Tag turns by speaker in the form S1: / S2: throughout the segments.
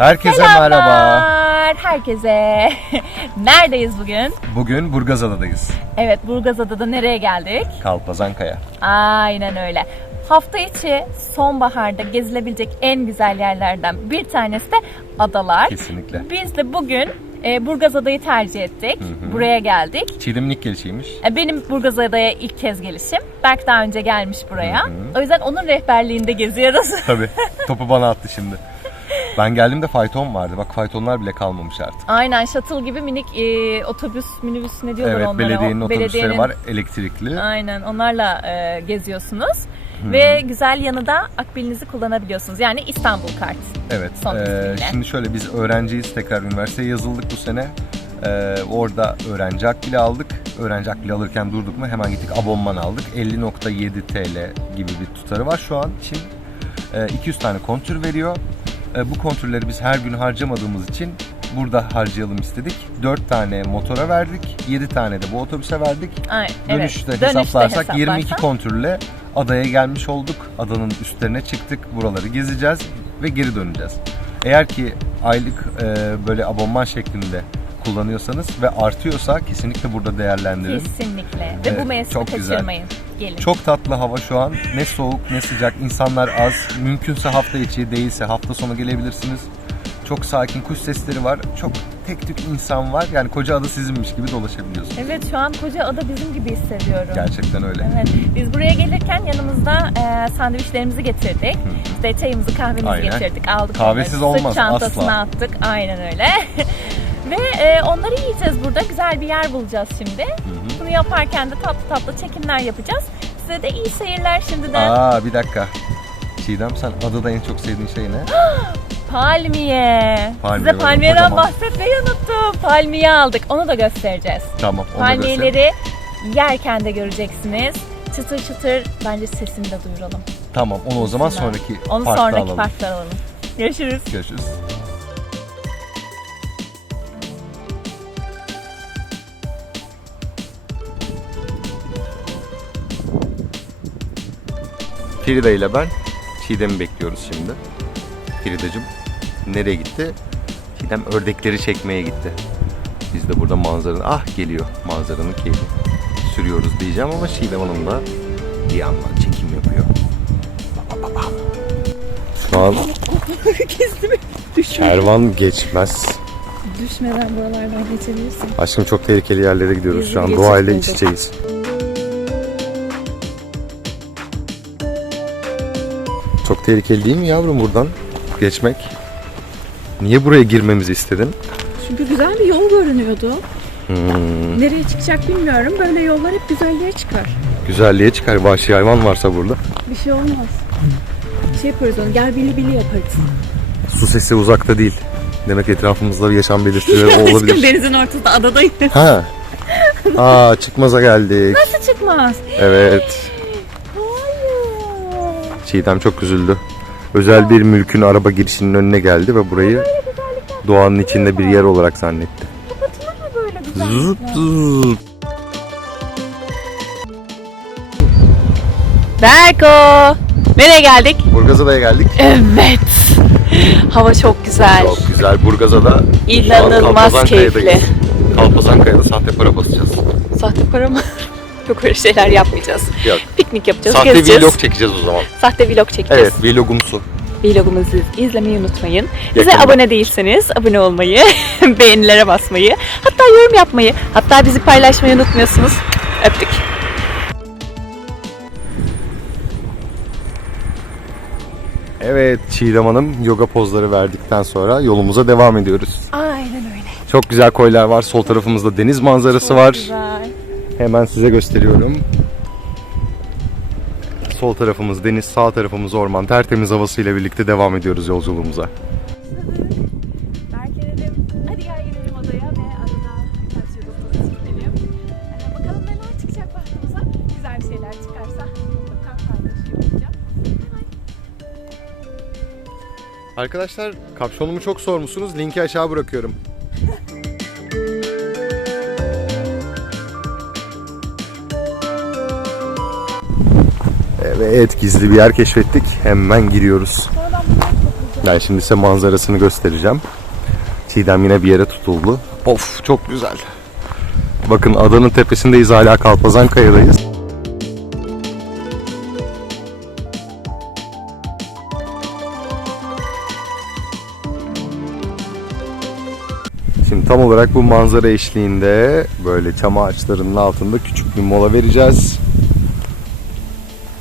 S1: Herkese merhaba.
S2: Selamlar herkese. Neredeyiz bugün?
S1: Bugün Burgazada'dayız.
S2: Evet Burgazada'da nereye geldik?
S1: Kalpazankaya.
S2: Aynen öyle. Hafta içi sonbaharda gezilebilecek en güzel yerlerden bir tanesi de adalar.
S1: Kesinlikle.
S2: Biz de bugün e, Burgazada'yı tercih ettik. Buraya geldik.
S1: Çiğdem'in ilk gelişiymiş.
S2: E, Benim Burgazada'ya ilk kez gelişim. Berk daha önce gelmiş buraya. O yüzden onun rehberliğinde geziyoruz.
S1: Tabii. Topu bana attı şimdi. Ben geldiğimde fayton vardı. Bak faytonlar bile kalmamış artık.
S2: Aynen shuttle gibi minik e, otobüs, minibüs ne diyorlar
S1: Evet,
S2: onlara?
S1: belediyenin
S2: O
S1: otobüsleri
S2: belediyenin-
S1: var, elektrikli.
S2: Aynen onlarla e, geziyorsunuz. Ve güzel yanı da akbilinizi kullanabiliyorsunuz. Yani İstanbul kart.
S1: Evet.
S2: Son ismiyle.
S1: şimdi şöyle biz öğrenciyiz. Tekrar üniversiteye yazıldık bu sene. Eee, orada öğrenci akbili aldık. Öğrenci akbili alırken durduk mu hemen gittik abonman aldık. 50.7 TL gibi bir tutarı var şu an için. Eee, 200 tane kontür veriyor. Eee, bu kontürleri biz her gün harcamadığımız için burada harcayalım istedik. 4 tane motora verdik. 7 tane de bu otobüse verdik.
S2: Ay,
S1: Dönüşte
S2: evet.
S1: hesaplarsak 22
S2: hesaplarsan-
S1: kontürle adaya gelmiş olduk. Adanın üstlerine çıktık. Buraları gezeceğiz ve geri döneceğiz. Eğer ki aylık e, böyle abonman şeklinde kullanıyorsanız ve artıyorsa kesinlikle burada değerlendirin.
S2: Kesinlikle. Ve
S1: Evet,
S2: bu mevsimi
S1: çok güzel.
S2: Gelin.
S1: Çok tatlı hava şu an. Ne soğuk ne sıcak. İnsanlar az. Mümkünse hafta içi değilse hafta sonu gelebilirsiniz. Çok sakin kuş sesleri var. Çok tek tük insan var. Yani koca ada sizinmiş gibi dolaşabiliyorsunuz.
S2: Evet şu an koca ada bizim gibi hissediyorum.
S1: Gerçekten öyle.
S2: Evet. Biz buraya gelirken yanımızda e, sandviçlerimizi getirdik. İşte çayımızı, kahvemizi
S1: Aynen.
S2: getirdik. Aldık
S1: Kahvesiz
S2: onları.
S1: olmaz,
S2: Sırt çantasına
S1: asla.
S2: attık. Aynen öyle. Ve e, onları yiyeceğiz burada. Güzel bir yer bulacağız şimdi. Bunu yaparken de tatlı tatlı çekimler yapacağız. Size de iyi seyirler şimdiden.
S1: Aa bir dakika. Çiğdem sen adada en çok sevdiğin şey ne?
S2: Palmiye.
S1: Palmiye
S2: Size
S1: var,
S2: palmiyeden
S1: kocaman.
S2: bahsetmeyi unuttum. Palmiye aldık. Onu da göstereceğiz.
S1: Tamam onu da göster.
S2: Palmiyeleri yerken de göreceksiniz. Çıtır çıtır bence sesini de duyuralım.
S1: Tamam onu o zaman sonraki
S2: Onu
S1: partta
S2: sonraki
S1: alalım.
S2: partta alalım. Görüşürüz.
S1: Görüşürüz. Frida ile ben Çiğdem'i bekliyoruz şimdi. Frida'cığım nereye gitti? Çiğdem ördekleri çekmeye gitti. Biz de burada manzaranın, ah geliyor manzaranın keyfi. Sürüyoruz diyeceğim ama Çiğdem Hanım da bir yandan çekim yapıyor. Şu an kervan geçmez.
S2: Düşmeden buralardan geçebilirsin.
S1: Aşkım çok tehlikeli yerlere gidiyoruz şu an.
S2: de
S1: Doğayla iç
S2: geçirtmedik.
S1: içeyiz. Çok tehlikeli değil mi yavrum buradan geçmek? Niye buraya girmemizi istedin?
S3: Çünkü güzel bir yol görünüyordu.
S1: Hmm,
S3: Nereye çıkacak bilmiyorum. Böyle yollar hep güzelliğe çıkar.
S1: güzelliğe çıkar. Vahşi hayvan varsa burada.
S3: Bir şey olmaz. Şey yaparız onu. Gel bili bili yaparız.
S1: Su sesi uzakta değil. Demek etrafımızda bir yaşam belirtileri olabilir.
S3: denizin ortasında adadayız.
S1: ha. Aa çıkmaza geldik.
S3: Nasıl çıkmaz?
S1: Evet. Çiğdem çok üzüldü. Özel bir mülkün araba girişinin önüne geldi ve burayı doğanın içinde bir yer olarak zannetti.
S3: Kapatılır mı böyle?
S1: Zıp zıp.
S2: Berko! Nereye geldik?
S1: Burgazada'ya geldik.
S2: Evet. Hava çok güzel.
S1: Çok güzel. Burgazada
S2: İnanılmaz
S1: şu an Kalpazankaya'dayız.
S2: keyifli.
S1: Kalpazankaya'da sahte para basacağız.
S2: Sahte para mı? Yok öyle şeyler yapmayacağız.
S1: Yok.
S2: Piknik yapacağız,
S1: Sahte
S2: gezeceğiz.
S1: vlog çekeceğiz o zaman.
S2: Sahte vlog çekeceğiz.
S1: Evet vlogumsu.
S2: Vlogumuzu izlemeyi unutmayın. Bize
S1: Yakında.
S2: abone değilseniz abone olmayı, beğenilere basmayı, hatta yorum yapmayı, hatta bizi paylaşmayı unutmuyorsunuz. Öptük.
S1: Evet Çiğdem Hanım yoga pozları verdikten sonra yolumuza devam ediyoruz.
S2: Aynen öyle.
S1: Çok güzel koylar var. Sol tarafımızda deniz manzarası var.
S2: Güzel.
S1: Hemen size gösteriyorum. Sol tarafımız deniz, sağ tarafımız orman. Tertemiz havasıyla birlikte devam ediyoruz yolculuğumuza. Arkadaşlar kapşonumu çok sormuşsunuz. Linki aşağı bırakıyorum. Evet gizli bir yer keşfettik. Hemen giriyoruz. Ben şimdi size manzarasını göstereceğim. Çiğdem yine bir yere tutuldu. Of çok güzel. Bakın adanın tepesindeyiz hala Kalpazan Kaya'dayız. Şimdi tam olarak bu manzara eşliğinde böyle çam ağaçlarının altında küçük bir mola vereceğiz.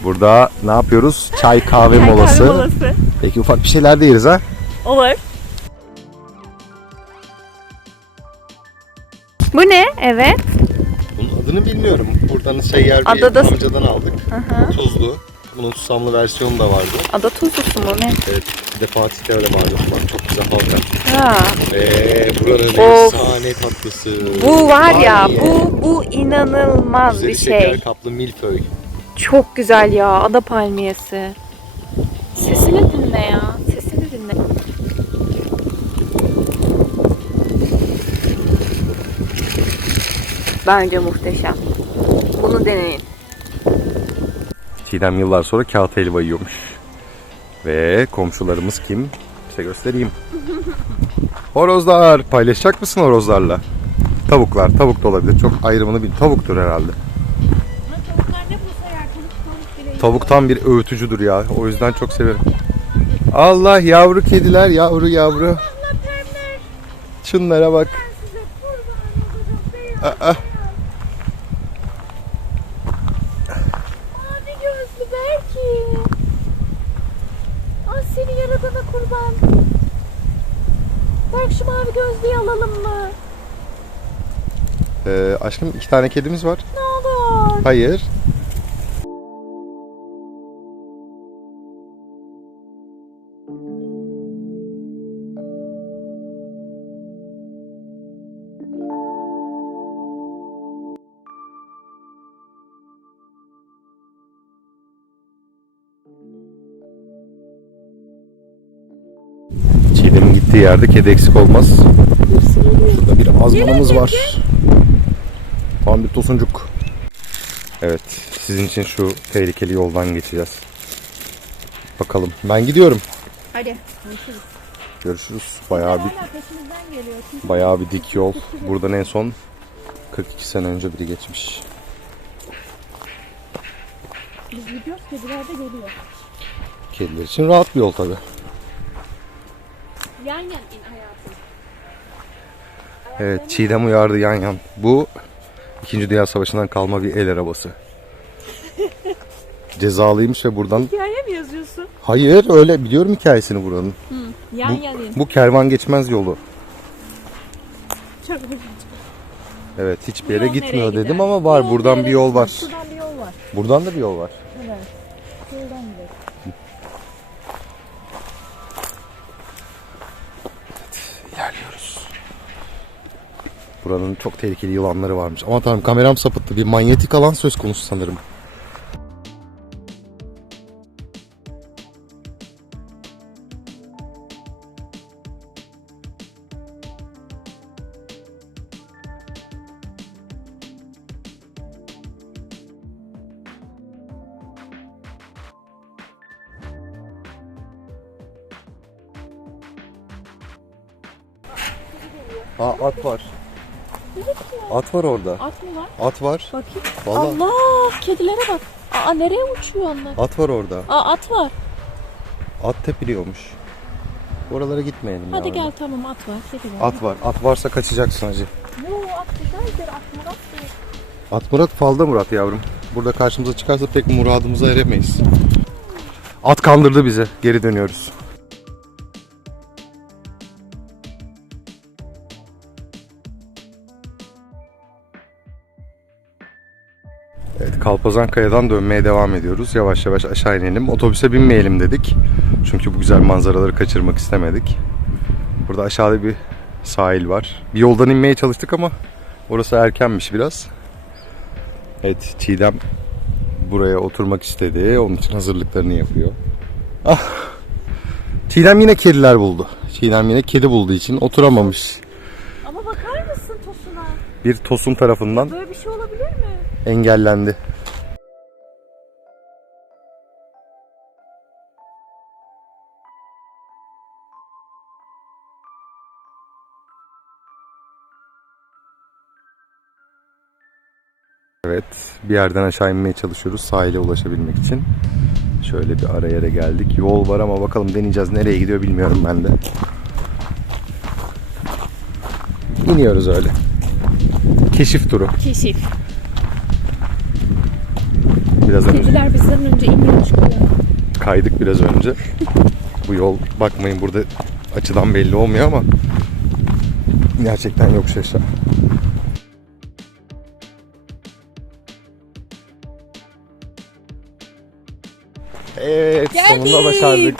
S1: Burada ne yapıyoruz? Çay kahve molası.
S2: Kahve molası.
S1: Peki ufak bir şeyler de yeriz ha?
S2: Olur. Bu ne? Evet.
S1: Bunun adını bilmiyorum. Buradan seyyar bir
S2: Adada-
S1: amcadan aldık. Tuzlu. Bunun susamlı versiyonu da vardı.
S2: Ada tuzlusu mu ne?
S1: Evet. Bir de Fatih'te öyle vardı. Bak çok güzel halka.
S2: Ha.
S1: Eee buranın
S2: Of.
S1: efsane tatlısı.
S2: Bu var ya
S1: Vay.
S2: bu bu inanılmaz
S1: Üzeri
S2: bir
S1: şeker
S2: şey.
S1: kaplı milföy.
S2: Çok güzel ya ada palmiyesi. Sesini dinle ya. Sesini dinle. Bence muhteşem. Bunu deneyin.
S1: Çiğdem yıllar sonra kağıt helva yiyormuş. Ve komşularımız kim? Size göstereyim. Horozlar. Paylaşacak mısın horozlarla? Tavuklar. Tavuk da olabilir. Çok ayrımını bil. Tavuktur herhalde. Tavuk tam bir öğütücüdür ya. O yüzden çok severim. Allah yavru kediler yavru yavru. Şunlara bak. Aa,
S2: Mavi gözlü belki. Ay seni yaradana kurban. Belki şu mavi gözlüyü alalım mı?
S1: Ee, aşkım iki tane kedimiz var.
S2: Ne olur.
S1: Hayır. Gittiği yerde kedi eksik olmaz. Şurada bir azmanımız var. Tam bir tosuncuk. Evet, sizin için şu tehlikeli yoldan geçeceğiz. Bakalım. Ben gidiyorum.
S3: Hadi.
S1: Görüşürüz. Bayağı bir bayağı bir dik yol. Buradan en son 42 sene önce biri geçmiş.
S3: Biz gidiyoruz kediler de geliyor.
S1: Kediler için rahat bir yol tabi.
S3: Yan yan in hayatım.
S1: Evet, Çiğdem uyardı yan yan. Bu 2. Dünya Savaşı'ndan kalma bir el arabası. Cezalıymış ve buradan...
S3: Hikaye mi yazıyorsun?
S1: Hayır öyle biliyorum hikayesini buranın.
S3: Yan
S1: Bu-
S3: yan in.
S1: Bu kervan geçmez yolu.
S3: Çok
S1: Evet hiçbir yere
S3: yol
S1: gitmiyor
S3: nereye
S1: dedim
S3: gider?
S1: ama var.
S3: Yol
S1: Buradan bir
S3: nereye
S1: yol var.
S3: Şuradan bir yol var.
S1: Buradan da bir yol var. Buranın çok tehlikeli yılanları varmış. Ama tanrım kameram sapıttı. Bir manyetik alan söz konusu sanırım. Aa at var. At var orada.
S3: At mı var?
S1: At var.
S3: Bakayım.
S1: Vallahi
S3: Allah kedilere bak. Aa nereye uçuyor onlar?
S1: at var orada.
S3: Aa at var.
S1: At tepiliyormuş. Oralara gitmeyelim
S3: Hadi
S1: ya.
S3: gel tamam at var. Var.
S1: At var. At varsa kaçacaksın hacı.
S3: Yo at güzeldir. At murattır.
S1: At Murat falda Murat yavrum. Burada karşımıza çıkarsa pek muradımıza eremeyiz. At kandırdı bizi. Geri dönüyoruz. Evet, Kalpazan Kaya'dan dönmeye devam ediyoruz. Yavaş yavaş aşağı inelim. Otobüse binmeyelim dedik. Çünkü bu güzel manzaraları kaçırmak istemedik. Burada aşağıda bir sahil var. Bir yoldan inmeye çalıştık ama orası erkenmiş biraz. Evet, Çiğdem buraya oturmak istedi. Onun için hazırlıklarını yapıyor. Ah! Çiğdem yine kediler buldu. Çiğdem yine kedi bulduğu için oturamamış.
S3: Ama bakar mısın Tosun'a?
S1: Bir Tosun tarafından
S3: Böyle bir şey olabilir mi?
S1: engellendi. Evet, bir yerden aşağı inmeye çalışıyoruz sahile ulaşabilmek için. Şöyle bir araya da geldik. Yol var ama bakalım deneyeceğiz. Nereye gidiyor bilmiyorum ben de. İniyoruz öyle. Keşif turu.
S2: Keşif.
S1: Biraz önce
S3: Kediler bizden önce iniyormuş buraya.
S1: kaydık biraz önce. Bu yol bakmayın burada açıdan belli olmuyor ama gerçekten yokuş aşağı. Evet, sonunda başardık.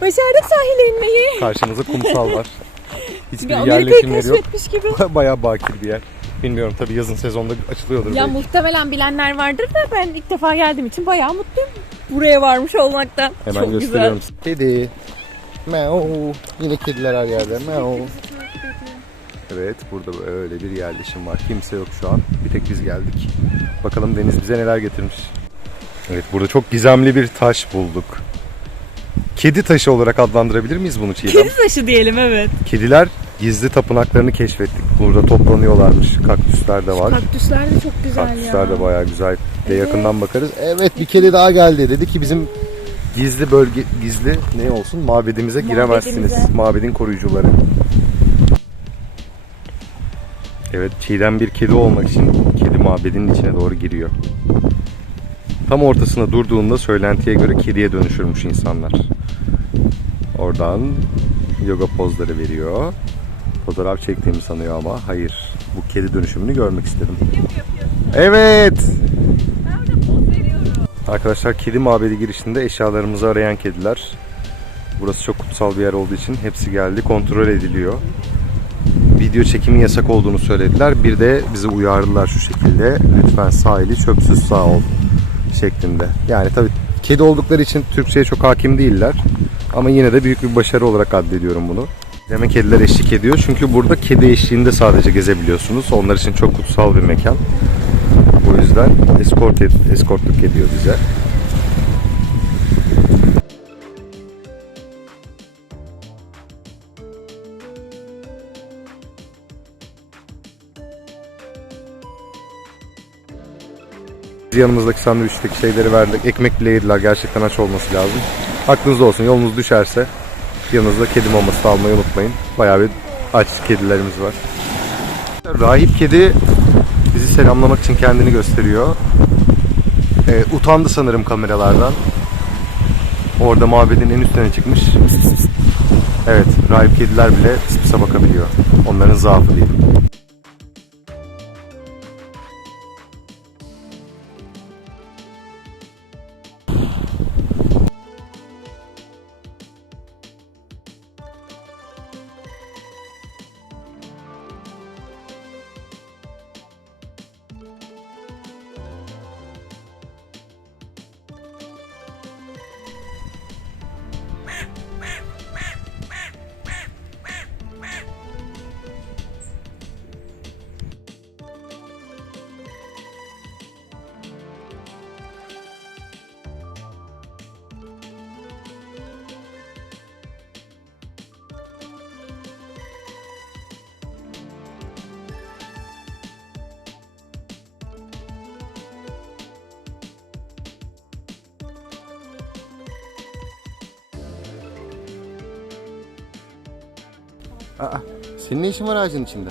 S3: Başardık sahile inmeyi.
S1: Karşımızda kumsal var. Hiçbir
S3: Bir Amerika'yı
S1: yerleşim yeri yok.
S3: keşfetmiş gibi.
S1: Bayağı bakir bir yer. Bilmiyorum tabii yazın sezonda açılıyordur.
S3: Ya
S1: belki.
S3: muhtemelen bilenler vardır da ben ilk defa geldiğim için bayağı mutluyum. Buraya varmış olmaktan.
S1: Hemen
S3: Çok
S1: gösteriyorum.
S3: güzel.
S1: Kedi. Meow. Yine kediler her yerde. Meow. Evet burada böyle bir yerleşim var. Kimse yok şu an. Bir tek biz geldik. Bakalım Deniz bize neler getirmiş. Evet burada çok gizemli bir taş bulduk. Kedi taşı olarak adlandırabilir miyiz bunu Çiğdem?
S3: Kedi taşı diyelim evet.
S1: Kediler gizli tapınaklarını keşfettik. Burada toplanıyorlarmış. Kaktüsler de var.
S3: Kaktüsler de çok güzel
S1: Kaktüsler
S3: ya.
S1: de bayağı güzel. De yakından bakarız. Evet bir kedi daha geldi. Dedi ki bizim gizli bölge gizli ne olsun mabedimize giremezsiniz.
S3: Mabedimize.
S1: Mabedin koruyucuları. Evet çiğdem bir kedi olmak için kedi mabedinin içine doğru giriyor. Tam ortasında durduğunda söylentiye göre kediye dönüşürmüş insanlar. Oradan yoga pozları veriyor. Fotoğraf çektiğimi sanıyor ama hayır. Bu kedi dönüşümünü görmek istedim. Evet. Arkadaşlar kedi mabedi girişinde eşyalarımızı arayan kediler. Burası çok kutsal bir yer olduğu için hepsi geldi kontrol ediliyor. Video çekimi yasak olduğunu söylediler. Bir de bizi uyardılar şu şekilde. Lütfen sahili çöpsüz sağ ol şeklinde. Yani tabii kedi oldukları için Türkçe'ye çok hakim değiller. Ama yine de büyük bir başarı olarak addediyorum bunu. Demek kediler eşlik ediyor. Çünkü burada kedi eşliğinde sadece gezebiliyorsunuz. Onlar için çok kutsal bir mekan. O yüzden eskort eskortluk ediyor bize. Yanımızdaki sandviçteki şeyleri verdik. Ekmek bile yediler. Gerçekten aç olması lazım. Aklınızda olsun. Yolunuz düşerse yanınızda kedi maması da almayı unutmayın. Bayağı bir aç kedilerimiz var. Rahip kedi bizi selamlamak için kendini gösteriyor. Ee, utandı sanırım kameralardan. Orada mabedin en üstüne çıkmış. Evet, rahip kediler bile pis bakabiliyor. Onların zaafı değil. Aa, senin ne işin var ağacın içinde?